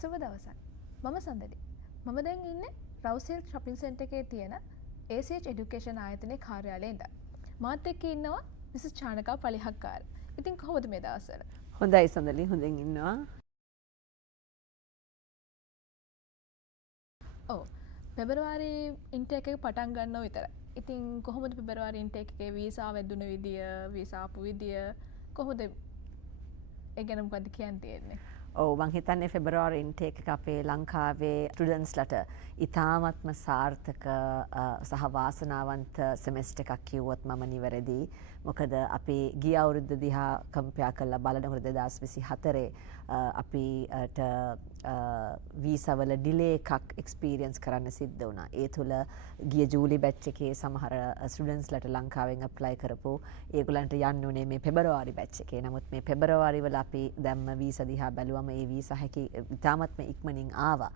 සුබ දවසක්. මම සඳලි. මම දැන් ඉන්නේ රවුසිල් shopping center එකේ තියෙන ACH education ආයතනයේ කාර්යාලයේ ඉඳන්. මාත් එක්ක ඉන්නවා මිසස් චානකා පලිහක්කාර. ඉතින් කොහොමද මේ දවස්වල? හොඳයි සඳලි හොඳින් ඉන්නවා. ඔව්. පෙබරවාරි ඉන්ටේක් එක පටන් ගන්නව විතරයි. ඉතින් කොහොමද පෙබරවාරි ඉන්ටේක් එකේ වීසා වැදුන විදිය, වීසා ආපු විදිය කොහොමද ඒ ගැන මොකද්ද කියන්න තියෙන්නේ? ඔව් මං හිතන්නේ ෆෙබ්‍රුවාරි ඉන්ටේක් එක අපේ ලංකාවේ ස්ටුඩන්ට්ස්ලට ඉතාමත්ම සාර්ථක සහ වාසනාවන්ත සෙමෙස්ටර් එකක් කිව්වොත් මම නිවැරදි. මොකද අපි ගිය අවුරුද්ද දිහා කම්පෙයාර් කරලා බලනකොට 2024 අපිට වීසා වල ඩිලේ එකක් එක්ස්පීරියන්ස් කරන්න සිද්ධ වුණා. ඒ තුල ගිය ජූලි බැච් එකේ සමහර ස්ටුඩන්ට්ස්ලට ලංකාවෙන් ඇප්ලයි කරපු ඒගොල්ලන්ට යන්න උනේ මේ පෙබරවාරි බැච් එකේ. නමුත් මේ පෙබරවාරි වල අපි දැම්ම වීසා දිහා බැලුවම ඒ වීසා හැකි ඉතාමත්ම ඉක්මනින් ආවා.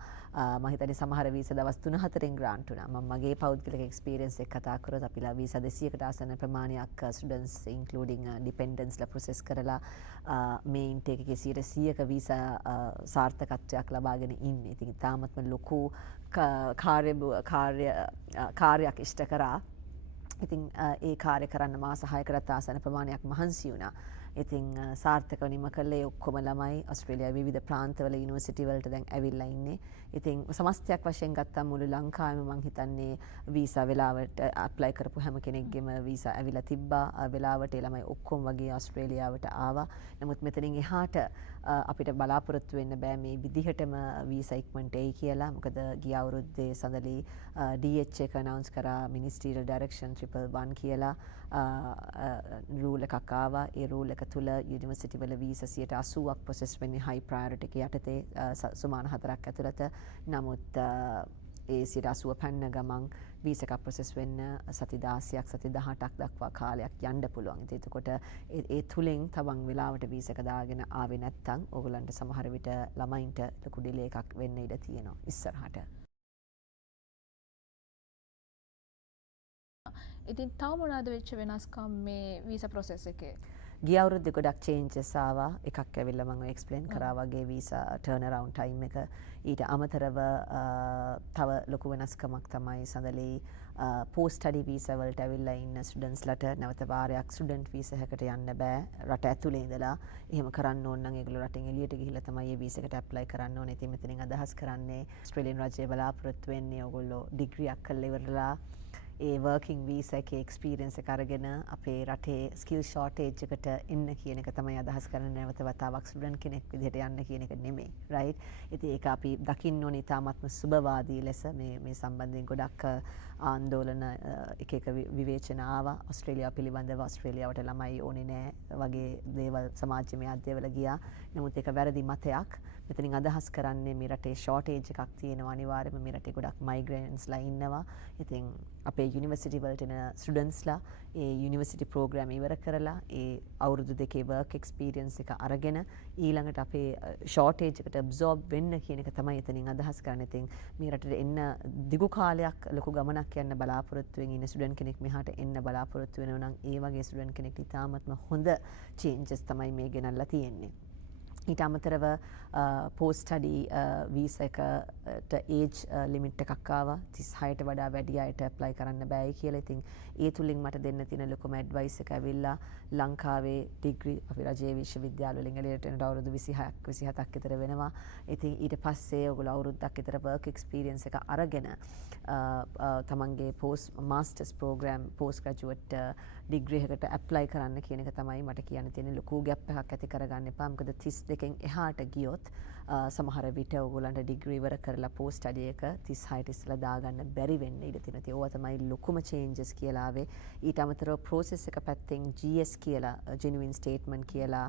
මම හිතන්නේ සමහර වීසා දවස් 3-4න් ග්‍රාන්ට් වුණා. මම මගේ පෞද්ගලික එක්ස්පීරියන්ස් එක කතා කරොත් අපිලා වීසා 200කට ආසන්න ප්‍රමාණයක් ස්ටුඩන්ට්ස් ඉන්ක්ලූඩින් ඩිපෙන්ඩන්ට්ස්ලා ප්‍රොසෙස් කරලා මේ ඉන්ටේක් එකේ 100%ක වීසා සාර්ථකත්වයක් ලබාගෙන ඉන්නේ. ඉතින් ඉතාමත්ම ලොකු කාර්යයක් ඉෂ්ට කරා. ඉතින් ඒ කාර්ය කරන්න මාස 6කටත් ආසන්න ප්‍රමාණයක් මහන්සි වුණා. ඉතින් සාර්ථකව නිම කළේ ඔක්කොම ළමයි ඕස්ට්‍රේලියාවේ විවිධ ප්‍රාන්තවල යුනිවර්සිටි වලට දැන් ඇවිල්ලා ඉන්නේ. ඉතින් සමස්තයක් වශයෙන් ගත්තම මුළු ලංකාවෙම මං හිතන්නේ වීසා වෙලාවට ඇප්ලයි කරපු හැම කෙනෙක්ගේම වීසා ඇවිල්ලා තිබ්බා. වෙලාවට ඒ ළමයි ඔක්කොම වගේ ඕස්ට්‍රේලියාවට ආවා. නමුත් මෙතනින් එහාට අපිට බලාපොරොත්තු වෙන්න බෑ මේ විදිහටම වීසා ඉක්මනට එයි කියලා. මොකද ගිය අවුරුද්දේ සඳලි DH එක අනවුන්ස් කරා මිනිස්ට්‍රියල් ඩයිරෙක්ෂන් 111 කියලා රූල් එකක් ආවා. ඒ රූල් එක තුල යුනිවර්සිටි වල වීසා 80%ක් ප්‍රොසෙස් වෙන්නේ හයි ප්‍රයොරිටි එක යටතේ සුමාන 4ක් ඇතුළත. නමුත් ඒ 80% පැන්න ගමන් වීසා එකක් ප්‍රොසෙස් වෙන්න සති 16ක් සති 18ක් දක්වා කාලයක් යන්න පුළුවන්. ඉතින් එතකොට ඒ තුලින් තවන් වෙලාවට වීසා එක දාගෙන ආවේ නැත්නම් ඕගොල්ලන්ට සමහර විට ළමයින්ට ලොකු ඩිලේ එකක් වෙන්න ඉඩ තියෙනවා ඉස්සරහට. ඉතින් තව මොනවද වෙච්ච වෙනස්කම් මේ වීසා ප්‍රොසෙස් එකේ? ගිය අවුරුද්දේ ගොඩක් චේන්ජස් ආවා. එකක් ඇවිල්ලා මම එක්ස්ප්ලেইন කරා වගේ වීසා ටර්න් අරවුන්ඩ් ටයිම් එක. ඊට අමතරව තව ලොකු වෙනස්කමක් තමයි සඳලි පෝස්ට් ස්ටඩි වීසා වලට ඇවිල්ලා ඉන්න ස්ටුඩන්ට්ස්ලට නැවත වාරයක් ස්ටුඩන්ට් වීසා එකකට යන්න බෑ. රට ඇතුලේ ඉඳලා එහෙම කරන්න ඕන නම් ඒගොල්ලෝ රටෙන් එළියට ගිහිල්ලා තමයි මේ වීසා එකට ඇප්ලයි කරන්න ඕනේ. ඉතින් මෙතනින් අදහස් කරන්නේ ඕස්ට්‍රේලියානු රජය බලාපොරොත්තු වෙන්නේ ඕගොල්ලෝ ඩිග්‍රියක් කරලා ඉවරලා ඒ වර්කින් වීසා එකේ එක්ස්පීරියන්ස් එක අරගෙන අපේ රටේ ස්කිල් ෂෝටේජ් එකට එන්න කියන එක තමයි අදහස් කරන්නේ. නැවත වතාවක් ස්ටුඩන්ට් කෙනෙක් විදිහට යන්න කියන එක නෙමෙයි. රයිට්. ඉතින් ඒක අපි දකින්න ඕනේ තාමත්ම සුබවාදී ලෙස මේ සම්බන්ධයෙන් ගොඩක් ආందోලන එක විවේචන ආවා. ඕස්ට්‍රේලියාව පිළිබඳව ඕස්ට්‍රේලියාවට ළමයි ඕනේ නෑ වගේ දේවල් සමාජයේ අධ්‍යයවල ගියා. නමුත් ඒක වැරදි මතයක්. මෙතනින් අදහස් කරන්නේ මේ රටේ ෂෝටේජ් එකක් තියෙනවා අනිවාර්යයෙන්ම. මේ රටේ ගොඩක් මයිග්‍රන්ට්ස්ලා ඉන්නවා. ඉතින් අපේ යුනිවර්සිටි වලට එන ස්ටුඩන්ට්ස්ලා ඒ යුනිවර්සිටි ප්‍රෝග්‍රෑම් ඉවර කරලා ඒ අවුරුදු දෙකේ වර්ක් එක්ස්පීරියන්ස් එක අරගෙන ඊළඟට අපේ ෂෝටේජ් එකට ඇබ්සෝබ් වෙන්න කියන එක තමයි එතනින් අදහස් කරන්නේ. ඉතින් මේ රටේ එන්න දිගු කාලයක් ලොකු ගමනක් යන්න බලාපොරොත්තු වෙන ඉන්න ස්ටුඩන්ට් කෙනෙක් මෙහාට එන්න බලාපොරොත්තු වෙනවා නම් ඒ වගේ ස්ටුඩන්ට් කෙනෙක්ට ඉතාමත්ම හොඳ චේන්ජස් තමයි මේ ගෙනල්ලා තියෙන්නේ. ඊට අමතරව පෝස්ට් ස්ටඩි වීසා එකට ඒජ් ලිමිට් එකක් ආවා. 36ට වඩා වැඩි අයට ඇප්ලයි කරන්න බෑයි කියලා. ඉතින් ඒ තුලින් මට දෙන්න තියෙන ලොකුම ඇඩ්වයිස් එක ඇවිල්ලා ලංකාවේ ඩිග්‍රී අපි රජයේ විශ්වවිද්‍යාල වලින් එළියට එනට අවුරුදු 26ක් 27ක් විතර වෙනවා. ඉතින් ඊට පස්සේ ඔයගොල්ලෝ අවුරුද්දක් විතර වර්ක් එක්ස්පීරියන්ස් එක අරගෙන තමන්ගේ post masters program post graduate degree එකකට ඇප්ලයි කරන්න කියන එක තමයි මට කියන්න තියෙන ලොකු ගැප් එකක් ඇති කරගන්න එපා. මොකද 32න් එහාට ගියොත් සමහර විට ඔයගොල්ලන්ට ඩිග්‍රී ඉවර කරලා පෝස්ට් ස්ටඩි එක 36ට ඉස්සලා දාගන්න බැරි වෙන්න ඉඩ තියෙනවා. ඉතින් ඕවා තමයි ලොකුම චේන්ජස් කියලා ආවේ. ඊට අමතරව ප්‍රොසෙස් එක පැත්තෙන් GS කියලා ජෙනුයින් ස්ටේට්මන්ට් කියලා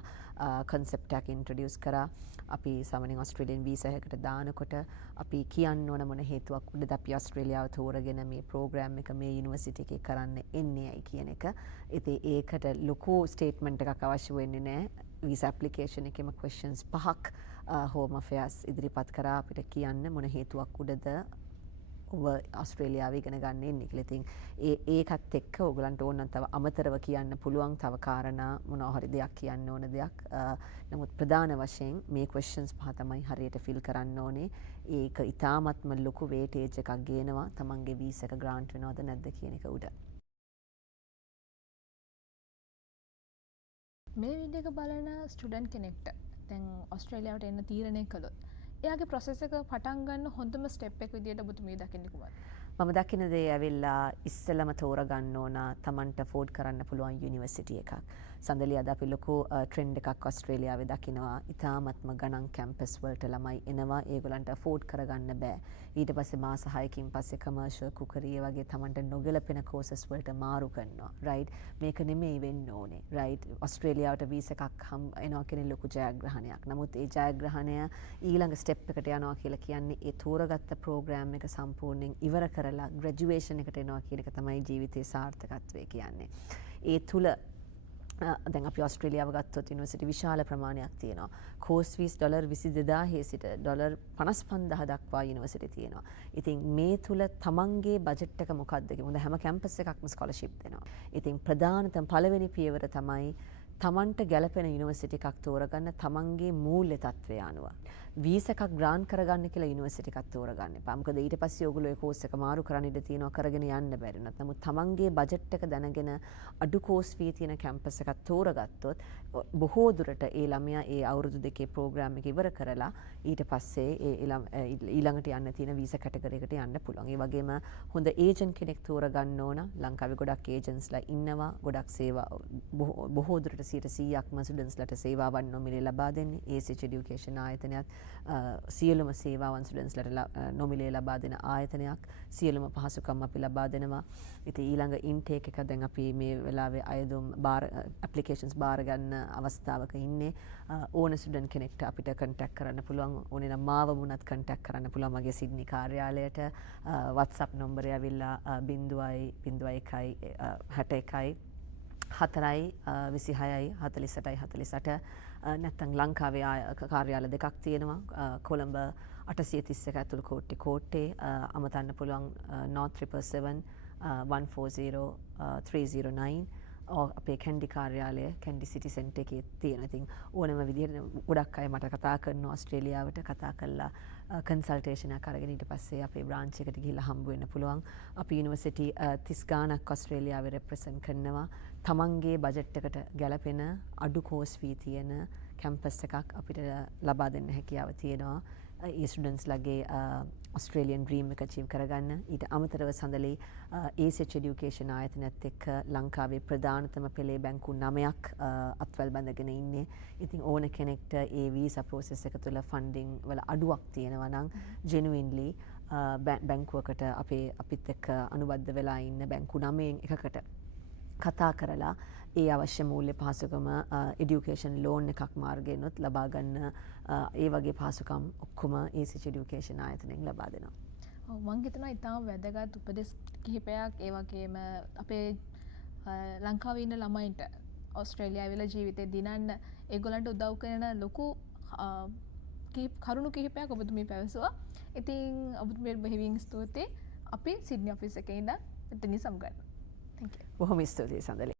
concept එකක් introduce කරා. අපි සාමාන්‍යයෙන් ඕස්ට්‍රේලියානු වීසා එකකට දානකොට අපි කියන්න ඕන මොන හේතුවක් උඩද අපි ඕස්ට්‍රේලියාව තෝරගෙන මේ ප්‍රෝග්‍රෑම් එක මේ යුනිවර්සිටි එකේ කරන්න එන්නේ ඇයි කියන එක. ඉතින් ඒකට ලොකු ස්ටේට්මන්ට් එකක් අවශ්‍ය වෙන්නේ නැහැ. වීසා ඇප්ලිකේෂන් එකේම questions 5ක් හෝම් අෆෙයාර්ස් ඉදිරිපත් කරා අපිට කියන්න මොන හේතුවක් උඩද ඔබ ඔස්ට්‍රේලියාව ඉගෙන ගන්න ඉන්නේ කියලා. ඉතින් ඒකත් එක්ක ඔයගලන්ට ඕන නම් තව අමතරව කියන්න පුළුවන් තව කාරණා මොනවා හරි දෙයක් කියන්න ඕන දෙයක්. නමුත් ප්‍රධාන වශයෙන් මේ questions පහ තමයි හරියට fill කරන්න ඕනේ. ඒක ඉතාමත්ම ලොකු weightage එකක් ගේනවා තමන්ගේ visa එක grant වෙනවද නැද්ද කියන එක උඩ. මේ වීඩියෝ එක බලන ස්ටුඩන්ට් කෙනෙක්ට දැන් ඔස්ට්‍රේලියාවට එන්න තීරණය කළොත් එයාගේ ප්‍රොසෙස් එක පටන් ගන්න හොඳම ස්ටෙප් එක විදියට ඔබතුමිය දකින්නේ කොහොමද? මම දකින දේ ඇවිල්ලා ඉස්සෙල්ලම තෝරගන්න ඕන තමන්ට ෆෝඩ් කරන්න පුළුවන් යුනිවර්සිටි එකක්. සඳලි අද අපි ලොකු ට්‍රෙන්ඩ් එකක් ඔස්ට්‍රේලියාවේ දකිනවා. ඉතාමත්ම ගණන් කැම්පස් වලට ළමයි එනවා. ඒගොල්ලන්ට අෆෝඩ් කරගන්න බෑ. ඊට පස්සේ මාස 6කින් පස්සේ කමර්ෂල් කුකරිය වගේ තමන්ට නොගැලපෙන කෝසස් වලට මාරු කරනවා. රයිට්? මේක නෙමෙයි වෙන්න ඕනේ. රයිට්? ඔස්ට්‍රේලියාවට වීසා එකක් එනවා කියන ලොකු ජයග්‍රහණයක්. නමුත් ඒ ජයග්‍රහණය ඊළඟ ස්ටෙප් එකට යනවා කියලා කියන්නේ ඒ තෝරගත්ත ප්‍රෝග්‍රෑම් එක සම්පූර්ණයෙන් ඉවර කරලා ග්‍රැජුවේෂන් එකට එනවා කියන එක තමයි ජීවිතයේ සාර්ථකත්වය කියන්නේ. ඒ තුල දැන් අපි ඔස්ට්‍රේලියාව ගත්තොත් යුනිවර්සිටි විශාල ප්‍රමාණයක් තියෙනවා. කෝස් ෆීස් $22,000 සිට $55,000 දක්වා යුනිවර්සිටි තියෙනවා. ඉතින් මේ තුල තමන්ගේ බජට් එක මොකක්ද කියලා. මොකද හැම කැම්පස් එකක්ම ස්කෝලර්ෂිප් දෙනවා. ඉතින් ප්‍රධානතම පළවෙනි පියවර තමයි තමන්ට ගැලපෙන යුනිවර්සිටි එකක් තෝරගන්න තමන්ගේ මූල්‍ය තත්ත්වය අනුව. වීසා එකක් ග්‍රාන්ට් කරගන්න කියලා යුනිවර්සිටි එකක් තෝරගන්න එපා. මොකද ඊට පස්සේ ඔයගොල්ලෝ ඒ කෝස් එක මාරු කරන්න ඉඩ තියෙනවා කරගෙන යන්න බැරි වුණත්. නමුත් තමන්ගේ බජට් එක දැනගෙන අඩු කෝස් ෆී තියෙන කැම්පස් එකක් තෝරගත්තොත් බොහෝ දුරට ඒ ළමයා ඒ අවුරුදු දෙකේ ප්‍රෝග්‍රෑම් එක ඉවර කරලා ඊට පස්සේ ඊළඟට යන්න තියෙන වීසා කැටගරි එකට යන්න පුළුවන්. ඒ වගේම හොඳ ඒජන්ට් කෙනෙක් තෝරගන්න ඕන. ලංකාවේ ගොඩක් ඒජන්ට්ස්ලා ඉන්නවා. ගොඩක් සේවා බොහෝ දුරට 100%ක්ම ස්ටුඩන්ට්ස්ලාට සේවාවන් නොමිලේ ලබා දෙන්නේ. ACH Education ආයතනයත් සියලුම සේවාවන් ස්ටුඩන්ට්ස්ලාට නොමිලේ ලබා දෙන ආයතනයක්. සියලුම පහසුකම් අපි ලබා දෙනවා. ඉතින් ඊළඟ ඉන්ටේක් එක දැන් අපි මේ වෙලාවේ අයදුම් ඇප්ලිකේෂන්ස් බාර ගන්න අවස්ථාවක ඉන්නේ. ඕන ස්ටුඩන්ට් කෙනෙක්ට අපිට කන්ටැක්ට් කරන්න පුළුවන්. ඕනේ නම් මාව මුණත් කන්ටැක්ට් කරන්න පුළුවන් මගේ සිඩ්නි කාර්යාලයට. WhatsApp නම්බරය ඇවිල්ලා 0.01 61 4යි 26යි 48යි 48 නැත්නම් ලංකාවේ කාර්යාල දෙකක් තියෙනවා. කොළඹ 831 ඇතුළු කෝට්ටේ අමතන්න පුළුවන් 077 140 309 අපේ කැන්ඩි කාර්යාලය කැන්ඩි සිටි සෙන්ටර් එකේ තියෙනවා. ඉතින් ඕනම විදිහට ගොඩක් අය මට කතා කරනවා ඔස්ට්‍රේලියාවට කතා කරලා කන්සල්ටේෂන් එකක් අරගෙන ඊට පස්සේ අපේ බ්‍රාන්ච් එකට ගිහිල්ලා හම්බ වෙන්න පුළුවන්. අපි යුනිවර්සිටි 30 ගාණක් ඔස්ට්‍රේලියාවේ රෙප්‍රසන්ට් කරනවා. තමන්ගේ බජට් එකට ගැලපෙන අඩු කෝස් ෆී තියෙන කැම්පස් එකක් අපිට ලබා දෙන්න හැකියාව තියෙනවා. ඒ ස්ටුඩන්ට්ස්ලාගේ ඔස්ට්‍රේලියන් ඩ්‍රීම් එක අචීව් කරගන්න. ඊට අමතරව සඳලේ ACH Education ආයතනයත් එක්ක ලංකාවේ ප්‍රධානතම පෙළේ බැංකු 9ක් අත්වැල් බැඳගෙන ඉන්නේ. ඉතින් ඕන කෙනෙක්ට ඒ වීසා ප්‍රොසෙස් එක තුළ ෆන්ඩින් වල අඩුවක් තියෙනවා නම් genuinely බැංකුවකට අපිත් එක්ක අනුබද්ධ වෙලා ඉන්න බැංකු 9න් එකකට කතා කරලා ඒ අවශ්‍ය මූල්‍ය පහසුකම එඩියුකේෂන් ලෝන් එකක් මාර්ගයෙන්ොත් ලබා ගන්න ඒ වගේ පහසුකම් ඔක්කොම ACH Education ආයතනයෙන් ලබා දෙනවා. ඔව් මම හිතනවා ඊටාම වැදගත් උපදෙස් කිහිපයක් ඒ වගේම අපේ ලංකාවේ ඉන්න ළමයින්ට ඔස්ට්‍රේලියාවේ වෙලා ජීවිතේ දිනන්න ඒගොල්ලන්ට උදව් කරන ලොකු කරුණු කිහිපයක් ඔබතුමී පැවසුවා. ඉතින් ඔබතුමීට බෙහෙවින් ස්තුතියි. අපි සිඩ්නි ඔෆිස් එකේ ඉඳන් එතනින් සමුගන්නවා. Thank you. බොහොම ස්තුතියි සඳලි.